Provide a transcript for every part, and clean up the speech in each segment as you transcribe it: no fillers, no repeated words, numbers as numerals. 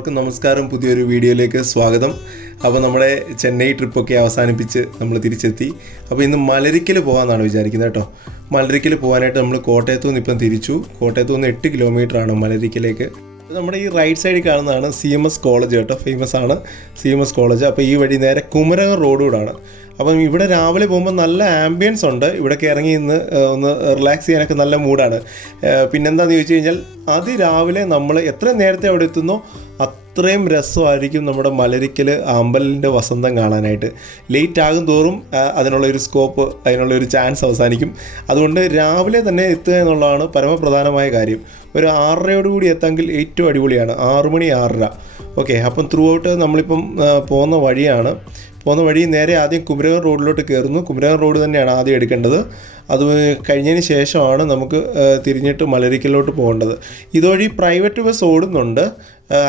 എല്ലാവർക്കും നമസ്കാരം. പുതിയൊരു വീഡിയോയിലേക്ക് സ്വാഗതം. അപ്പോൾ നമ്മുടെ ചെന്നൈ ട്രിപ്പൊക്കെ അവസാനിപ്പിച്ച് നമ്മൾ തിരിച്ചെത്തി. അപ്പോൾ ഇന്ന് മലരിക്കൽ പോകാമെന്നാണ് വിചാരിക്കുന്നത് കേട്ടോ. മലരിക്കൽ പോകാനായിട്ട് നമ്മൾ കോട്ടയത്തു നിന്ന് ഇപ്പം തിരിച്ചു. കോട്ടയത്തു നിന്ന് 8 കിലോമീറ്ററാണ് മലരിക്കലേക്ക്. നമ്മുടെ ഈ റൈറ്റ് സൈഡിൽ കാണുന്നതാണ് CMS കോളേജ് കേട്ടോ. ഫേമസ് ആണ് CMS കോളേജ്. അപ്പോൾ ഈ വഴി നേരെ കുമരകം റോഡൂടാണ്. അപ്പം ഇവിടെ രാവിലെ പോകുമ്പോൾ നല്ല ആംബിയൻസ് ഉണ്ട്. ഇവിടേക്ക് ഇറങ്ങി ഒന്ന് റിലാക്സ് ചെയ്യാനൊക്കെ നല്ല മൂഡാണ്. പിന്നെന്താണെന്ന് ചോദിച്ചു കഴിഞ്ഞാൽ അതിരാവിലെ നമ്മൾ എത്ര നേരത്തെ അവിടെ എത്തുന്നോ അത്രയും രസമായിരിക്കും നമ്മുടെ മലരിക്കൽ അമ്പലിൻ്റെ വസന്തം കാണാനായിട്ട്. ലേറ്റ് ആകും തോറും അതിനുള്ളൊരു സ്കോപ്പ്, അതിനുള്ളൊരു ചാൻസ് അവസാനിക്കും. അതുകൊണ്ട് രാവിലെ തന്നെ എത്തുക എന്നുള്ളതാണ് പരമപ്രധാനമായ കാര്യം. ഒരു 6:30 എത്താമെങ്കിൽ ഏറ്റവും അടിപൊളിയാണ്. 6 മണി 6:30. ഓക്കെ, അപ്പം ത്രൂ ഔട്ട് നമ്മളിപ്പം പോകുന്ന വഴി നേരെ ആദ്യം കുമരകം റോഡിലോട്ട് കയറുന്നു. കുമരകം റോഡ് തന്നെയാണ് ആദ്യം എടുക്കേണ്ടത്. അത് കഴിഞ്ഞതിന് ശേഷമാണ് നമുക്ക് തിരിഞ്ഞിട്ട് മലരിക്കലിലോട്ട് പോകേണ്ടത്. ഇതുവഴി പ്രൈവറ്റ് ബസ് ഓടുന്നുണ്ട്.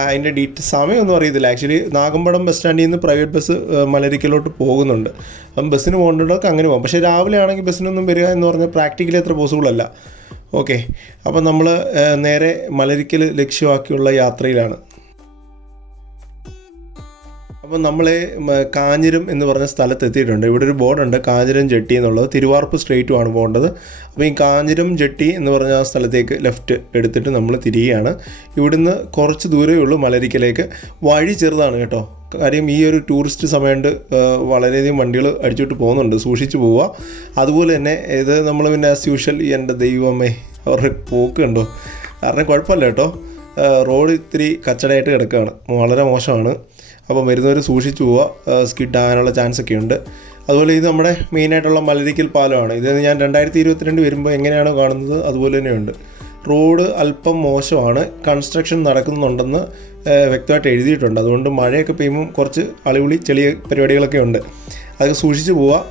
അതിൻ്റെ സമയമൊന്നും അറിയത്തില്ല. ആക്ച്വലി നാഗമ്പടം ബസ് സ്റ്റാൻഡിൽ നിന്ന് പ്രൈവറ്റ് ബസ് മലരിക്കലോട്ട് പോകുന്നുണ്ട്. അപ്പം ബസ്സിന് പോകേണ്ടവർക്ക് അങ്ങനെ പോകാം. പക്ഷേ രാവിലെ ആണെങ്കിൽ ബസ്സിനൊന്നും വരിക എന്ന് പറഞ്ഞാൽ പ്രാക്ടിക്കലി അത്ര പോസിബിൾ അല്ല. ഓക്കെ, അപ്പം നമ്മൾ നേരെ മലരിക്കൽ ലക്ഷ്യമാക്കിയുള്ള യാത്രയിലാണ്. അപ്പം നമ്മൾ കാഞ്ഞിരം എന്ന് പറഞ്ഞ സ്ഥലത്ത് എത്തിയിട്ടുണ്ട്. ഇവിടെ ഒരു ബോർഡുണ്ട് കാഞ്ഞിരം ജെട്ടി എന്നുള്ളത്. തിരുവാർപ്പ് സ്ട്രെയിറ്റുമാണ് പോകേണ്ടത്. അപ്പോൾ ഈ കാഞ്ഞിരം ജെട്ടി എന്ന് പറഞ്ഞ ആ സ്ഥലത്തേക്ക് ലെഫ്റ്റ് എടുത്തിട്ട് നമ്മൾ തിരികെയാണ്. ഇവിടുന്ന് കുറച്ച് ദൂരമേ ഉള്ളൂ മലരിക്കലേക്ക്. വഴി ചെറുതാണ് കേട്ടോ. കാര്യം ഈ ഒരു ടൂറിസ്റ്റ് സമയമുണ്ട്, വളരെയധികം വണ്ടികൾ അടിച്ചിട്ട് പോകുന്നുണ്ട്. സൂക്ഷിച്ച് പോവുക. അതുപോലെ തന്നെ ഇത് നമ്മൾ പിന്നെ ആസ് യൂഷ്വൽ എൻ്റെ ദൈവമേ അവരുടെ പോക്ക് കണ്ടോ. കാരണം കുഴപ്പമില്ല കേട്ടോ, റോഡ് ഇത്തിരി കച്ചടയായിട്ട് കിടക്കുകയാണ്, വളരെ മോശമാണ്. അപ്പോൾ വരുന്നവർ സൂക്ഷിച്ചു പോവുക. സ്കിഡ് ആകാനുള്ള ചാൻസൊക്കെ ഉണ്ട്. അതുപോലെ ഇത് നമ്മുടെ മെയിനായിട്ടുള്ള മലരിക്കൽ പാലമാണ്. ഇത് ഞാൻ 2022 വരുമ്പോൾ എങ്ങനെയാണോ കാണുന്നത് അതുപോലെ തന്നെയുണ്ട്. റോഡ് അല്പം മോശമാണ്, കൺസ്ട്രക്ഷൻ നടക്കുന്നുണ്ടെന്ന് വ്യക്തമായിട്ട് എഴുതിയിട്ടുണ്ട്. അതുകൊണ്ട് മഴയൊക്കെ പെയ്യുമ്പം കുറച്ച് അളിപൊളി ചെളിയ പരിപാടികളൊക്കെ ഉണ്ട്. അതൊക്കെ സൂക്ഷിച്ച് പോവുക.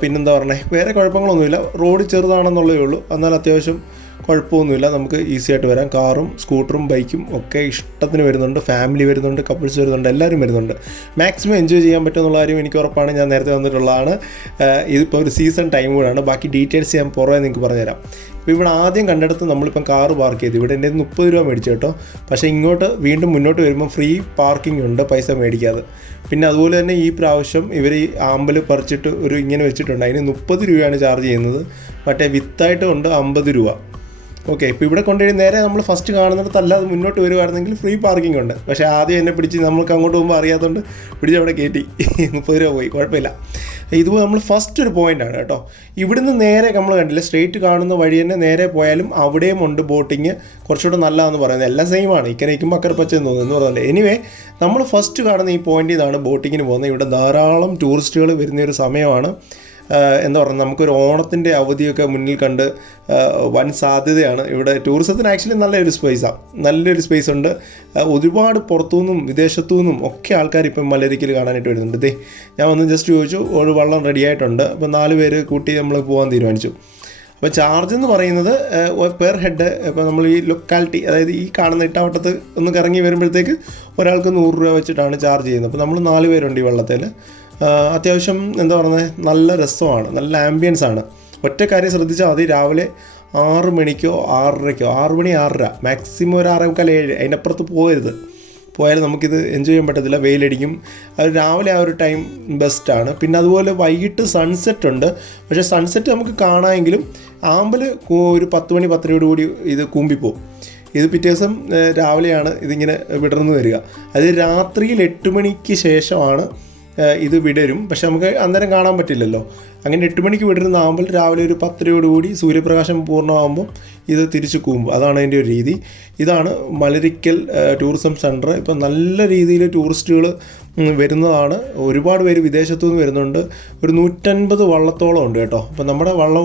പിന്നെന്താ പറഞ്ഞേ, വേറെ കുഴപ്പങ്ങളൊന്നുമില്ല. റോഡ് ചെറുതാണെന്നുള്ളതേ ഉള്ളൂ. എന്നാൽ അത്യാവശ്യം കുഴപ്പമൊന്നുമില്ല. നമുക്ക് ഈസി ആയിട്ട് വരാം. കാറും സ്കൂട്ടറും ബൈക്കും ഒക്കെ ഇഷ്ടത്തിന് വരുന്നുണ്ട്. ഫാമിലി വരുന്നുണ്ട്, കപ്പിൾസ് വരുന്നുണ്ട്, എല്ലാവരും വരുന്നുണ്ട്. മാക്സിമം എൻജോയ് ചെയ്യാൻ പറ്റുമെന്നുള്ള കാര്യം എനിക്ക് ഉറപ്പാണ്. ഞാൻ നേരത്തെ വന്നിട്ടുള്ളതാണ്. ഇതിപ്പോൾ ഒരു സീസൺ ടൈം കൂടാണ്. ബാക്കി ഡീറ്റെയിൽസ് ഞാൻ പുറമേ നിങ്ങൾക്ക് പറഞ്ഞുതരാം. ഇപ്പോൾ ഇവിടെ ആദ്യം കണ്ടെടുത്ത് നമ്മളിപ്പം കാറ് പാർക്ക് ചെയ്തു. ഇവിടെ എൻ്റെ 30 രൂപ മേടിച്ചു കേട്ടോ. പക്ഷേ ഇങ്ങോട്ട് വീണ്ടും മുന്നോട്ട് വരുമ്പോൾ ഫ്രീ പാർക്കിംഗ് ഉണ്ട്, പൈസ മേടിക്കാതെ. പിന്നെ അതുപോലെ തന്നെ ഈ പ്രാവശ്യം ഇവർ ഈ ആമ്പൽ പറിച്ചിട്ട് ഇങ്ങനെ വെച്ചിട്ടുണ്ട്. അതിന് 30 രൂപയാണ് ചാർജ് ചെയ്യുന്നത്. മറ്റേ വിത്തായിട്ടും ഉണ്ട് 50 രൂപ. ഓക്കെ, ഇപ്പോൾ ഇവിടെ കൊണ്ടുപോയി നേരെ നമ്മൾ ഫസ്റ്റ് കാണുന്നിടത്തല്ല, അത് മുന്നോട്ട് വരുവായിരുന്നെങ്കിൽ ഫ്രീ പാർക്കിംഗ് ഉണ്ട്. പക്ഷേ ആദ്യം എന്നെ പിടിച്ച് നമുക്ക് അങ്ങോട്ട് പോകുമ്പോൾ അറിയാത്തതുകൊണ്ട് പിടിച്ച് അവിടെ കയറ്റി 30 രൂപ പോയി. കുഴപ്പമില്ല. ഇതുപോലെ നമ്മൾ ഫസ്റ്റ് ഒരു പോയിൻ്റാണ് കേട്ടോ. ഇവിടുന്ന് നേരെ നമ്മൾ കണ്ടില്ല, സ്ട്രെയിറ്റ് കാണുന്ന വഴി തന്നെ നേരെ പോയാലും അവിടെയും ഉണ്ട് ബോട്ടിങ്. കുറച്ചുകൂടെ നല്ലതാണെന്ന് പറയുന്നത്. എല്ലാം സെയിമാണ്. ഇക്കനയ്ക്കും അക്കരപ്പച്ച എന്ന് തോന്നുന്നു പറഞ്ഞല്ലേ. എനിവേ, നമ്മൾ ഫസ്റ്റ് കാണുന്ന ഈ പോയിന്റിൽ നിന്നാണ് ബോട്ടിങ്ങിന് പോകുന്നത്. ഇവിടെ ധാരാളം ടൂറിസ്റ്റുകൾ വരുന്നൊരു സമയമാണ്. എന്താ പറയുക, നമുക്കൊരു ഓണത്തിൻ്റെ അവധിയൊക്കെ മുന്നിൽ കണ്ട് വൻ സാധ്യതയാണ്. ഇവിടെ ടൂറിസത്തിന് ആക്ച്വലി നല്ലൊരു സ്പേസ് ഉണ്ട്. ഒരുപാട് പുറത്തുനിന്നും വിദേശത്തു നിന്നും ഒക്കെ ആൾക്കാർ ഇപ്പം മലരിക്കൽ കാണാനായിട്ട് വരുന്നുണ്ട്. ഞാൻ വന്ന് ജസ്റ്റ് ചോദിച്ചു, ഒരു വള്ളം റെഡി ആയിട്ടുണ്ട്. അപ്പോൾ 4 പേര് കൂട്ടി നമ്മൾ പോകാൻ തീരുമാനിച്ചു. അപ്പോൾ ചാർജ് എന്ന് പറയുന്നത് പെർ ഹെഡ്, ഇപ്പോൾ നമ്മൾ ഈ ലൊക്കാലിറ്റി, അതായത് ഈ കാണുന്ന ഇട്ടാവട്ടത്ത് ഒന്ന് കറങ്ങി വരുമ്പോഴത്തേക്ക് ഒരാൾക്ക് 100 രൂപ വെച്ചിട്ടാണ് ചാർജ് ചെയ്യുന്നത്. അപ്പോൾ നമ്മൾ 4 പേരുണ്ട് ഈ വള്ളത്തിൽ. അത്യാവശ്യം എന്താ പറയുന്നത്, നല്ല രസമാണ്, നല്ല ആംബിയൻസ് ആണ്. ഒറ്റ കാര്യം ശ്രദ്ധിച്ചാൽ മതി, രാവിലെ 6 മണിക്കോ 6:30, 6 മണി 6:30, മാക്സിമം ഒരു 6:45, 7, അതിനപ്പുറത്ത് പോയാൽ നമുക്കിത് എൻജോയ് ചെയ്യാൻ പറ്റത്തില്ല. വെയിലടിക്കും. അത് രാവിലെ ആ ഒരു ടൈം ബെസ്റ്റാണ്. പിന്നെ അതുപോലെ വൈകിട്ട് സൺസെറ്റ് ഉണ്ട്. പക്ഷേ സൺസെറ്റ് നമുക്ക് കാണാമെങ്കിലും ആമ്പൽ ഒരു 10 മണി 10:30 കൂടി ഇത് കൂമ്പിപ്പോവും. ഇത് പിറ്റേ ദിവസം രാവിലെയാണ് ഇതിങ്ങനെ വിടർന്നു വരിക. അത് രാത്രിയിൽ 8 മണിക്ക് ശേഷമാണ് ഇത് വിടരും. പക്ഷെ നമുക്ക് അന്നേരം കാണാൻ പറ്റില്ലല്ലോ. അങ്ങനെ 8 മണിക്ക് വിടരുന്ന ആകുമ്പോൾ രാവിലെ ഒരു 10:30 കൂടി സൂര്യപ്രകാശം പൂർണ്ണമാകുമ്പോൾ ഇത് തിരിച്ചു കൂമ്പും. അതാണ് അതിൻ്റെ ഒരു രീതി. ഇതാണ് മലരിക്കൽ ടൂറിസം സെൻറ്റർ. ഇപ്പം നല്ല രീതിയിൽ ടൂറിസ്റ്റുകൾ വരുന്നതാണ്. ഒരുപാട് പേര് വിദേശത്തു നിന്ന് വരുന്നുണ്ട്. ഒരു 150 വള്ളത്തോളം ഉണ്ട് കേട്ടോ. അപ്പോൾ നമ്മുടെ വള്ളം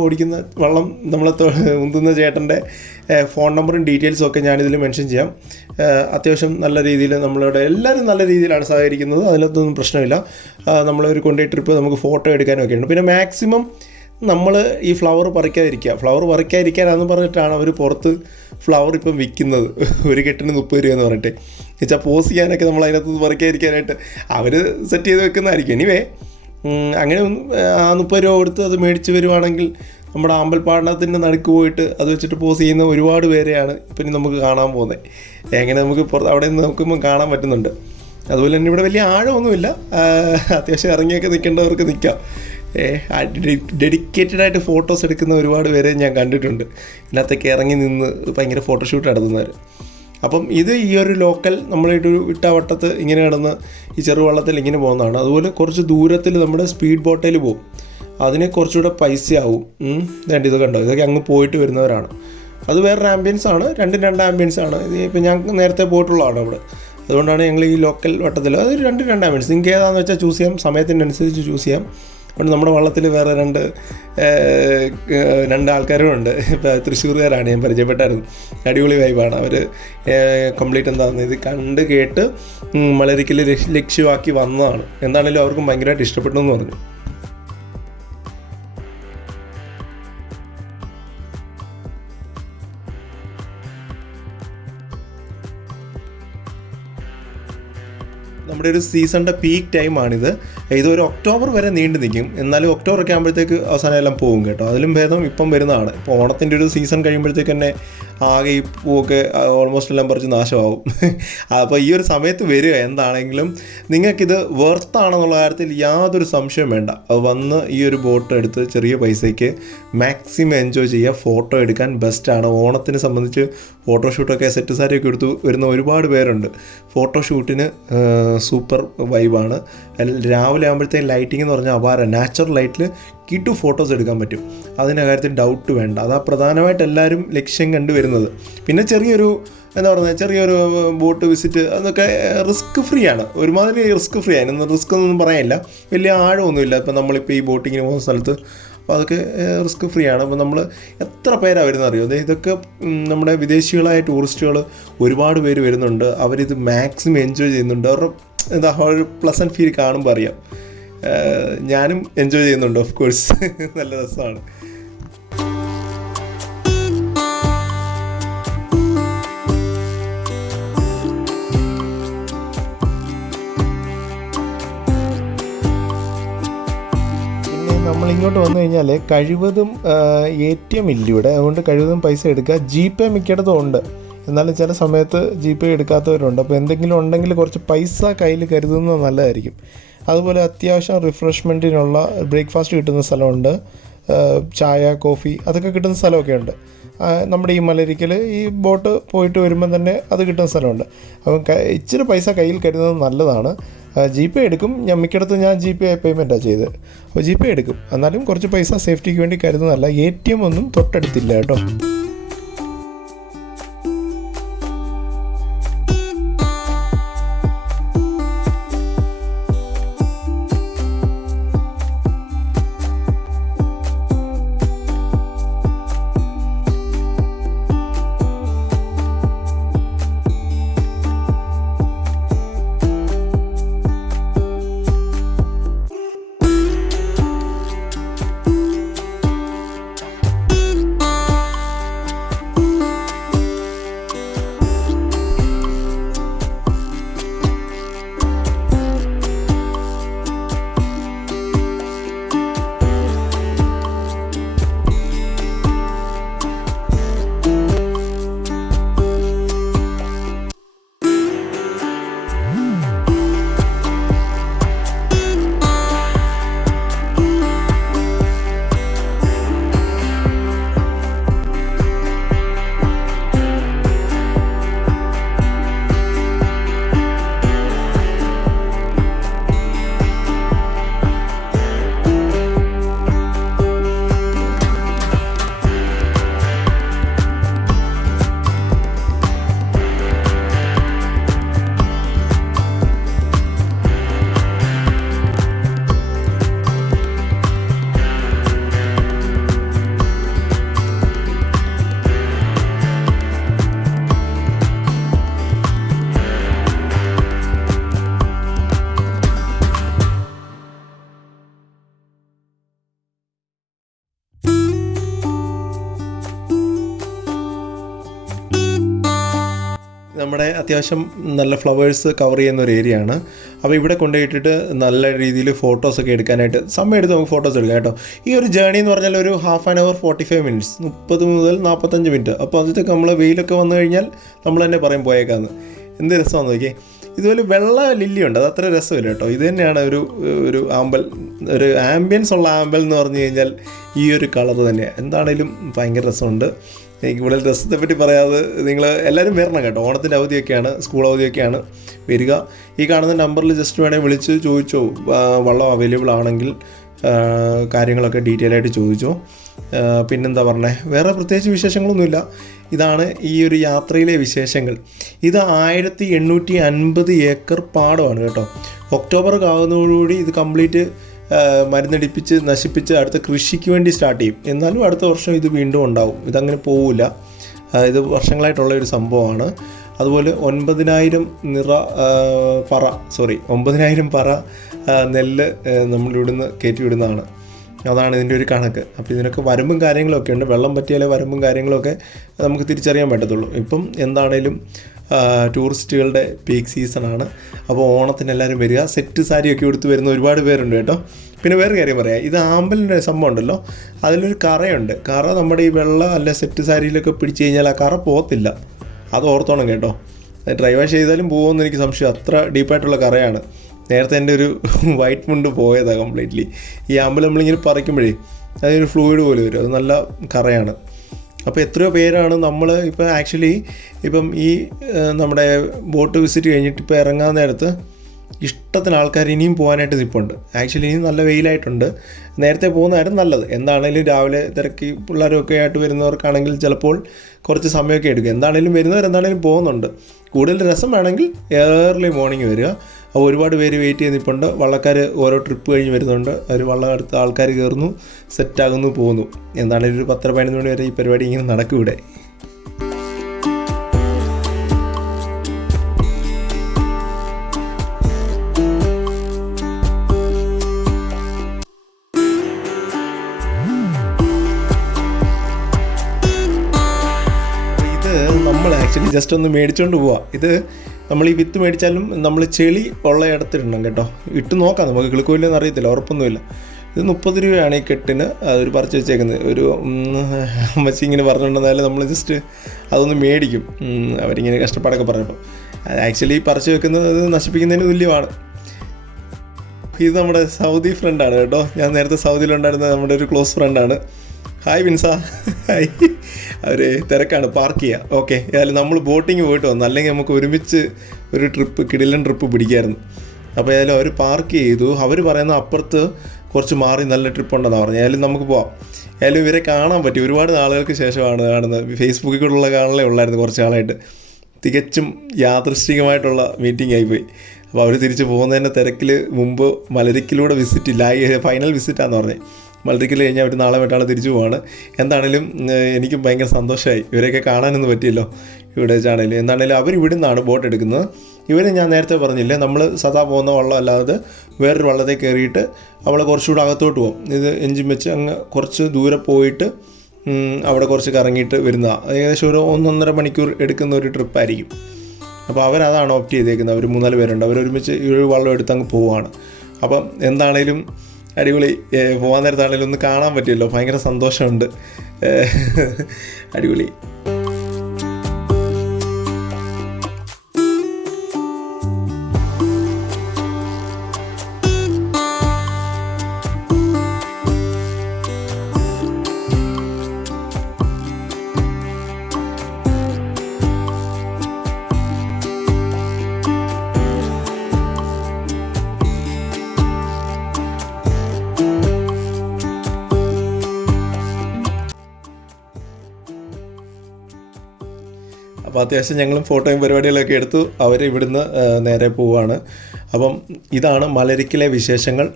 നമ്മളെ ഉന്തുന്ന ചേട്ടൻ്റെ ഫോൺ നമ്പറും ഡീറ്റെയിൽസും ഒക്കെ ഞാനിതിൽ മെൻഷൻ ചെയ്യാം. അത്യാവശ്യം നല്ല രീതിയിൽ നമ്മളുടെ എല്ലാവരും നല്ല രീതിയിലാണ് സഹകരിക്കുന്നത്. അതിനകത്തൊന്നും പ്രശ്നമില്ല. നമ്മളൊരു കൊണ്ടുപോയി ട്രിപ്പ് നമുക്ക് ഫോട്ടോ എടുക്കാനും ഒക്കെ ഉണ്ട്. പിന്നെ മാക്സിമം നമ്മൾ ഈ ഫ്ലവർ പറിക്കാതിരിക്കാനാണെന്ന് പറഞ്ഞിട്ടാണ് അവർ പുറത്ത് ഫ്ലവർ ഇപ്പം വിൽക്കുന്നത്. ഒരു കെട്ടിന് 30 രൂപ എന്ന് പറഞ്ഞിട്ട്. എന്നുവെച്ചാൽ പോസ് ചെയ്യാനൊക്കെ നമ്മൾ അതിനകത്ത് പറിക്കാതിരിക്കാനായിട്ട് അവർ സെറ്റ് ചെയ്ത് വെക്കുന്നതായിരിക്കും. എനിവേ, അങ്ങനെ ആ 30 രൂപ കൊടുത്ത് അത് മേടിച്ച് വരുവാണെങ്കിൽ നമ്മുടെ അമ്പൽപ്പാടത്തിൻ്റെ നടുക്ക് പോയിട്ട് അത് വെച്ചിട്ട് പോസ് ചെയ്യുന്ന ഒരുപാട് പേരെയാണ് ഇപ്പം ഇനി നമുക്ക് കാണാൻ പോകുന്നത്. എങ്ങനെ നമുക്ക് അവിടെ നിന്ന് നോക്കുമ്പോൾ കാണാൻ പറ്റുന്നുണ്ട്. അതുപോലെ തന്നെ ഇവിടെ വലിയ ആഴമൊന്നുമില്ല, അത്യാവശ്യം ഇറങ്ങിയൊക്കെ നിൽക്കേണ്ടവർക്ക് നിൽക്കാം. ഡെഡിക്കേറ്റഡായിട്ട് ഫോട്ടോസ് എടുക്കുന്ന ഒരുപാട് പേരെ ഞാൻ കണ്ടിട്ടുണ്ട്, ഇതിനകത്തേക്ക് ഇറങ്ങി നിന്ന് ഭയങ്കര ഫോട്ടോഷൂട്ട് നടത്തുന്നവർ. അപ്പം ഇത് ഈ ഒരു ലോക്കൽ നമ്മളൊരു ഇട്ടാവട്ടത്ത് ഇങ്ങനെ കിടന്ന് ഈ ചെറുവള്ളത്തിൽ ഇങ്ങനെ പോകുന്നതാണ്. അതുപോലെ കുറച്ച് ദൂരത്തിൽ നമ്മുടെ സ്പീഡ് ബോട്ടിൽ പോകും, അതിന് കുറച്ചുകൂടെ പൈസയാവും. വേണ്ട ഇത് കണ്ടോ, ഇതൊക്കെ അങ്ങ് പോയിട്ട് വരുന്നവരാണ്. അത് വേറൊരു ആംബിയൻസ് ആണ്, രണ്ട് ആംബിയൻസ് ആണ്. ഇത് ഇപ്പം ഞാൻ നേരത്തെ പോയിട്ടുള്ളതാണ് അവിടെ, അതുകൊണ്ടാണ് ഞങ്ങൾ ഈ ലോക്കൽ വട്ടത്തിൽ അത് രണ്ട് ആംബിയൻസ്. നിങ്ങൾക്ക് ഏതാണെന്ന് വെച്ചാൽ ചൂസ് ചെയ്യാം, സമയത്തിനനുസരിച്ച് ചൂസ് ചെയ്യാം. അതുകൊണ്ട് നമ്മുടെ വള്ളത്തിൽ വേറെ രണ്ട് ആൾക്കാരും ഉണ്ട്. ഇപ്പോൾ തൃശ്ശൂർകാരാണ്, ഞാൻ പരിചയപ്പെട്ടായിരുന്നു. അടിപൊളി വൈബാണ് അവർ. കംപ്ലീറ്റ് എന്താണെന്ന് ഇത് കണ്ട് കേട്ട് മലരിക്കൽ ലക്ഷ്യമാക്കി വന്നതാണ്. എന്താണെങ്കിലും അവർക്കും ഭയങ്കരമായിട്ട് ഇഷ്ടപ്പെട്ടു എന്ന് പറഞ്ഞു. നമ്മുടെ ഒരു സീസണിൻ്റെ പീക്ക് ടൈമാണിത്. ഇതൊരു ഒക്ടോബർ വരെ നീണ്ടു നിൽക്കും. എന്നാലും ഒക്ടോബറൊക്കെ ആകുമ്പോഴത്തേക്ക് അവസാനം എല്ലാം പോകും കേട്ടോ. അതിലും ഭേദം ഇപ്പം വരുന്നതാണ്. ഇപ്പോൾ ഓണത്തിൻ്റെ ഒരു സീസൺ കഴിയുമ്പോഴത്തേക്ക് തന്നെ ആകെ ഈ പൂവൊക്കെ ഓൾമോസ്റ്റ് എല്ലാം പറിച്ച് നാശമാവും. അപ്പോൾ ഈ ഒരു സമയത്ത് വരിക എന്താണെങ്കിലും നിങ്ങൾക്കിത് വെർത്താണെന്നുള്ള കാര്യത്തിൽ യാതൊരു സംശയവും വേണ്ട. അത് വന്ന് ഈ ഒരു ബോട്ട് എടുത്ത് ചെറിയ പൈസയ്ക്ക് മാക്സിമം എൻജോയ് ചെയ്യുക. ഫോട്ടോ എടുക്കാൻ ബെസ്റ്റാണ്. ഓണത്തിനെ സംബന്ധിച്ച് ഫോട്ടോഷൂട്ടൊക്കെ സെറ്റ് സാരിയൊക്കെ എടുത്ത് വരുന്ന ഒരുപാട് പേരുണ്ട്. ഫോട്ടോഷൂട്ടിന് സൂപ്പർ വൈബാണ്. രാവിലെ ആകുമ്പോഴത്തേക്കും ലൈറ്റിംഗ് എന്ന് പറഞ്ഞാൽ അപാരം. നാച്ചുറൽ ലൈറ്റിൽ കിട്ടു ഫോട്ടോസ് എടുക്കാൻ പറ്റും, അതിൻ്റെ കാര്യത്തിൽ ഡൗട്ട് വേണ്ട. അതാ പ്രധാനമായിട്ട് എല്ലാവരും ലക്ഷ്യം കണ്ടുവരുന്നത്. പിന്നെ ചെറിയൊരു ബോട്ട് വിസിറ്റ് അതൊക്കെ റിസ്ക് ഫ്രീ ആണ്, ഒരുമാതിരി റിസ്ക് ഫ്രീ ആണ്. റിസ്ക് ഒന്നും പറയാനില്ല, വലിയ ആഴമൊന്നുമില്ല. ഇപ്പം നമ്മളിപ്പോൾ ഈ ബോട്ടിങ്ങിന് പോകുന്ന സ്ഥലത്ത് അപ്പോൾ അതൊക്കെ റിസ്ക് ഫ്രീ ആണ്. അപ്പോൾ നമ്മൾ എത്ര പേരാണ് വരുന്നത് അറിയോ? ഇതൊക്കെ നമ്മുടെ വിദേശികളായ ടൂറിസ്റ്റുകൾ ഒരുപാട് പേര് വരുന്നുണ്ട്. അവരിത് മാക്സിമം എൻജോയ് ചെയ്യുന്നുണ്ട്. അവരുടെ ഒരു പ്ലസൻറ്റ് ഫീൽ കാണുമ്പോൾ അറിയാം. ഞാനും എൻജോയ് ചെയ്യുന്നുണ്ട്, ഓഫ് കോഴ്സ്. നല്ല രസമാണ്. നമ്മളിങ്ങോട്ട് വന്നു കഴിഞ്ഞാൽ കഴിവതും ATM ഇല്ല ഇവിടെ, അതുകൊണ്ട് കഴിവതും പൈസ എടുക്കുക. GPay മിക്കയിടത്തും ഉണ്ട്, എന്നാലും ചില സമയത്ത് GPay എടുക്കാത്തവരുണ്ട്. അപ്പോൾ എന്തെങ്കിലും ഉണ്ടെങ്കിൽ കുറച്ച് പൈസ കയ്യിൽ കരുതുന്നത് നല്ലതായിരിക്കും. അതുപോലെ അത്യാവശ്യം റിഫ്രഷ്മെൻറ്റിനുള്ള ബ്രേക്ക്ഫാസ്റ്റ് കിട്ടുന്ന സ്ഥലമുണ്ട്, ചായ കോഫി അതൊക്കെ കിട്ടുന്ന സ്ഥലമൊക്കെ ഉണ്ട്. നമ്മുടെ ഈ മലരിക്കൽ ഈ ബോട്ട് പോയിട്ട് വരുമ്പം തന്നെ അത് കിട്ടുന്ന സ്ഥലമുണ്ട്. അപ്പം ഇച്ചിരി പൈസ കയ്യിൽ കരുതുന്നത് നല്ലതാണ്. GPay എടുക്കും, മിക്കയിടത്തും ഞാൻ GPay പേയ്മെൻറ്റാണ് ചെയ്തത്. അപ്പോൾ GPay എടുക്കും, എന്നാലും കുറച്ച് പൈസ സേഫ്റ്റിക്ക് വേണ്ടി കരുതുന്നതല്ല. ATM ഒന്നും തൊട്ടടുത്തില്ല കേട്ടോ. നമ്മുടെ അത്യാവശ്യം നല്ല ഫ്ലവേഴ്സ് കവർ ചെയ്യുന്ന ഒരു ഏരിയ ആണ്. അപ്പോൾ ഇവിടെ കൊണ്ടുപോയിട്ടിട്ട് നല്ല രീതിയിൽ ഫോട്ടോസൊക്കെ എടുക്കാനായിട്ട് സമയം എടുത്ത് നമുക്ക് ഫോട്ടോസ് എടുക്കാം കേട്ടോ. ഈ ഒരു ജേർണി എന്ന് പറഞ്ഞാൽ ഒരു 1/2 hour 45 minutes, 30 മുതൽ 45 മിനിറ്റ്. അപ്പോൾ അതിലേക്ക് നമ്മൾ വെയിലൊക്കെ വന്നു കഴിഞ്ഞാൽ നമ്മൾ തന്നെ പറയും പോയേക്കാന്ന്. എന്ത് രസമാണെന്ന് നോക്കിയേ. ഇതുപോലെ വെള്ള ലില്ലിയുണ്ട്, അത് അത്ര രസമില്ല കേട്ടോ. ഇത് തന്നെയാണ് ഒരു ആമ്പൽ, ഒരു ആംബിയൻസ് ഉള്ള ആമ്പൽ എന്ന് പറഞ്ഞു കഴിഞ്ഞാൽ ഈ ഒരു കളർ തന്നെയാണ്. എന്താണേലും ഭയങ്കര രസമുണ്ട്. എനിക്ക് ഇവിടെ രസത്തെ പറ്റി പറയാതെ നിങ്ങൾ എല്ലാവരും വരണം കേട്ടോ. ഓണത്തിൻ്റെ അവധിയൊക്കെയാണ്, സ്കൂൾ അവധിയൊക്കെയാണ്. വരിക. ഈ കാണുന്ന നമ്പറിൽ ജസ്റ്റ് വേണമെങ്കിൽ വിളിച്ച് ചോദിച്ചോ, വള്ളം അവൈലബിൾ ആണെങ്കിൽ കാര്യങ്ങളൊക്കെ ഡീറ്റെയിൽ ആയിട്ട് ചോദിച്ചോ. പിന്നെന്താ പറഞ്ഞത്, വേറെ പ്രത്യേകിച്ച് വിശേഷങ്ങളൊന്നുമില്ല. ഇതാണ് ഈ ഒരു യാത്രയിലെ വിശേഷങ്ങൾ. ഇത് 1850 ഏക്കർ പാടമാണ് കേട്ടോ. ഒക്ടോബർ ആകുന്നതോടുകൂടി ഇത് കംപ്ലീറ്റ് മരുന്നടിപ്പിച്ച് നശിപ്പിച്ച് അടുത്ത കൃഷിക്ക് വേണ്ടി സ്റ്റാർട്ട് ചെയ്യും. എന്നാലും അടുത്ത വർഷം ഇത് വീണ്ടും ഉണ്ടാവും, ഇതങ്ങനെ പോവില്ല. ഇത് വർഷങ്ങളായിട്ടുള്ള ഒരു സംഭവമാണ്. അതുപോലെ 9,000 പറ നെല്ല് നമ്മളിവിടുന്ന് കയറ്റി വിടുന്നതാണ്. അതാണ് ഇതിൻ്റെ ഒരു കണക്ക്. അപ്പോൾ ഇതിനൊക്കെ വരമ്പും കാര്യങ്ങളൊക്കെ ഉണ്ട്. വെള്ളം പറ്റിയാലേ വരമ്പും കാര്യങ്ങളൊക്കെ നമുക്ക് തിരിച്ചറിയാൻ പറ്റത്തുള്ളൂ. ഇപ്പം എന്താണേലും ടൂറിസ്റ്റുകളുടെ പീക്ക് സീസണാണ്. അപ്പോൾ ഓണത്തിന് എല്ലാവരും വരിക. സെറ്റ് സാരിയൊക്കെ എടുത്ത് വരുന്ന ഒരുപാട് പേരുണ്ട് കേട്ടോ. പിന്നെ വേറെ കാര്യം പറയാം, ഇത് ആമ്പലിൻ്റെ സംഭവം ഉണ്ടല്ലോ, അതിലൊരു കറയുണ്ട്. കറ നമ്മുടെ ഈ വെള്ള അല്ല സെറ്റ് സാരിയിലൊക്കെ പിടിച്ച് കഴിഞ്ഞാൽ ആ കറ പോകത്തില്ല. അത് ഓർത്തോണം കേട്ടോ. ഡ്രൈ വാഷ് ചെയ്താലും പോകുമെന്ന് എനിക്ക് സംശയം, അത്ര ഡീപ്പായിട്ടുള്ള കറയാണ്. നേരത്തെ എൻ്റെ ഒരു വൈറ്റ് മുണ്ട് പോയതാണ് കംപ്ലീറ്റ്ലി. ഈ ആമ്പൽ നമ്മളിങ്ങനെ പറിക്കുമ്പോഴേ അതിനൊരു ഫ്ലൂയിഡ് പോലെ വരും, അത് നല്ല കറയാണ്. അപ്പോൾ എത്രയോ പേരാണ് നമ്മൾ ഇപ്പോൾ ആക്ച്വലി ഇപ്പം ഈ നമ്മുടെ ബോട്ട് വിസിറ്റ് കഴിഞ്ഞിട്ട് ഇപ്പോൾ ഇറങ്ങാൻ നേരത്ത് ഇഷ്ടത്തിന് ആൾക്കാർ ഇനിയും പോകാനായിട്ട് നിൽപ്പുണ്ട്. ആക്ച്വലി ഇനിയും നല്ല വെയിലായിട്ടുണ്ട്. നേരത്തെ പോകുന്നതായിരുന്നു നല്ലത്. എന്താണേലും രാവിലെ തിരക്കി പിള്ളേരൊക്കെ ആയിട്ട് വരുന്നവർക്കാണെങ്കിൽ ചിലപ്പോൾ കുറച്ച് സമയമൊക്കെ എടുക്കും. എന്താണേലും വരുന്നവരെന്താണേലും പോകുന്നുണ്ട്. കൂടുതൽ രസം വേണമെങ്കിൽ ഏർലി മോർണിംഗ് വരിക. അപ്പോൾ ഒരുപാട് പേര് വെയിറ്റ് ചെയ്ത് നിൽപ്പുണ്ട്. വള്ളക്കാർ ഓരോ ട്രിപ്പ് കഴിഞ്ഞ് വരുന്നുണ്ട്. അവർ വള്ളം എടുത്ത് ആൾക്കാർ കയറുന്നു, സെറ്റാകുന്നു, പോകുന്നു. എന്താണേലും ഒരു 10-11 മണി വരെ ഈ പരിപാടി ഇങ്ങനെ നടക്കും ഇവിടെ. നമ്മൾ ആക്ച്വലി ജസ്റ്റ് ഒന്ന് മേടിച്ചുകൊണ്ട് പോവാം. ഇത് നമ്മൾ ഈ വിത്ത് മേടിച്ചാലും നമ്മൾ ചെളി ഉള്ള ഇടത്തിടണം കേട്ടോ. ഇട്ട് നോക്കാം, നമുക്ക് കിളിക്കില്ലെന്ന് അറിയത്തില്ല, ഉറപ്പൊന്നുമില്ല. ഇത് 30 രൂപയാണ് ഈ കെട്ടിന്. അതൊരു പറിച്ച് വെച്ചേക്കുന്നത്. ഒരു അമ്മച്ചി ഇങ്ങനെ പറഞ്ഞിട്ടുണ്ടെന്നാലും നമ്മൾ ജസ്റ്റ് അതൊന്ന് മേടിക്കും. അവരിങ്ങനെ കഷ്ടപ്പാടൊക്കെ പറഞ്ഞപ്പോൾ ആക്ച്വലി പറിച്ച് വെക്കുന്നത് അത് നശിപ്പിക്കുന്നതിന് തുല്യമാണ്. ഇത് നമ്മുടെ സൗദി ഫ്രണ്ടാണ് കേട്ടോ. ഞാൻ നേരത്തെ സൗദിയിലുണ്ടായിരുന്ന നമ്മുടെ ഒരു ക്ലോസ് ഫ്രണ്ടാണ്. ഹായ് വിൻസ. ഹായ്. അവർ തിരക്കാണ്, പാർക്ക് ചെയ്യുക. ഓക്കെ, ഏതായാലും നമ്മൾ ബോട്ടിങ് പോയിട്ട് വന്നു, അല്ലെങ്കിൽ നമുക്ക് ഒരുമിച്ച് ഒരു കിടിലൻ ട്രിപ്പ് പിടിക്കായിരുന്നു. അപ്പോൾ ഏതായാലും അവർ പാർക്ക് ചെയ്തു. അവർ പറയുന്ന അപ്പുറത്ത് കുറച്ച് മാറി നല്ല ട്രിപ്പ് ഉണ്ടെന്നാണ് പറഞ്ഞത്. ഏതായാലും നമുക്ക് പോവാം. ഏതായാലും ഇവരെ കാണാൻ പറ്റി, ഒരുപാട് നാളുകൾക്ക് ശേഷമാണ് കാണുന്നത്. ഫേസ്ബുക്കിൽ കൂടെയുള്ള കാണലേ ഉള്ളായിരുന്നു കുറച്ച് നാളായിട്ട്. തികച്ചും യാദൃശ്ചികമായിട്ടുള്ള മീറ്റിംഗ് ആയിപ്പോയി. അപ്പോൾ അവർ തിരിച്ച് പോകുന്നതിൻ്റെ തിരക്കിൽ മുമ്പ് മലരിക്കിലൂടെ വിസിറ്റില്ല, ഫൈനൽ വിസിറ്റാന്ന് പറഞ്ഞത്. മലരിക്കൽ കഴിഞ്ഞാൽ അവർ നാളെ മറ്റാളെ തിരിച്ചു പോവാണ്. എന്താണേലും എനിക്കും ഭയങ്കര സന്തോഷമായി. ഇവരെയൊക്കെ കാണാനൊന്നും പറ്റിയല്ലോ ഇവിടെ വെച്ചാണേലും. എന്താണേലും അവർ ഇവിടെ നിന്നാണ് ബോട്ട് എടുക്കുന്നത്. ഇവർ ഞാൻ നേരത്തെ പറഞ്ഞില്ലേ, നമ്മൾ സദാ പോകുന്ന വള്ളം അല്ലാതെ വേറൊരു വള്ളത്തിൽ കയറിയിട്ട് അവിടെ കുറച്ചുകൂടെ അകത്തോട്ട് പോകും. ഇത് എഞ്ചിൻ വെച്ച് അങ്ങ് കുറച്ച് ദൂരെ പോയിട്ട് അവിടെ കുറച്ച് കറങ്ങിയിട്ട് വരുന്നതാണ്. ഏകദേശം ഒരു 1-1.5 മണിക്കൂർ എടുക്കുന്ന ഒരു ട്രിപ്പായിരിക്കും. അപ്പോൾ അവരതാണ് ഓപ്റ്റ് ചെയ്തേക്കുന്നത്. അവർ 3-4 പേരുണ്ട്. അവരൊരുമിച്ച് ഈ ഒരു വള്ളം എടുത്ത് അങ്ങ് പോവുകയാണ്. അപ്പം എന്താണേലും അടിപൊളി. പോകാൻ നേരത്താണേലും ഒന്ന് കാണാൻ പറ്റിയല്ലോ, ഭയങ്കര സന്തോഷമുണ്ട്. അടിപൊളി. അപ്പോൾ അത്യാവശ്യം ഞങ്ങളും ഫോട്ടോയും പരിപാടികളൊക്കെ എടുത്തു. അവർ ഇവിടുന്ന് നേരെ പോവുകയാണ്. അപ്പം ഇതാണ് മലരിക്കിലെ വിശേഷങ്ങൾ.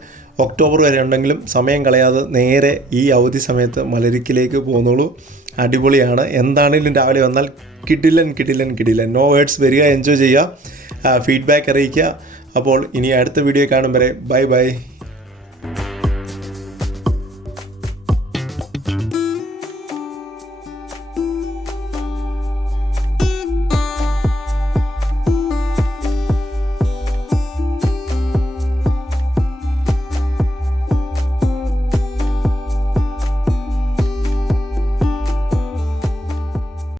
ഒക്ടോബർ വരെ ഉണ്ടെങ്കിലും സമയം കളയാതെ നേരെ ഈ അവധി സമയത്ത് മലരിക്കിലേക്ക് പോകുന്നുള്ളൂ. അടിപൊളിയാണ്. എന്താണെങ്കിലും രാവിലെ വന്നാൽ കിടിലൻ. No words. വരിക, എൻജോയ് ചെയ്യുക, ഫീഡ്ബാക്ക് അറിയിക്കുക. അപ്പോൾ ഇനി അടുത്ത വീഡിയോ കാണും വരെ ബൈ.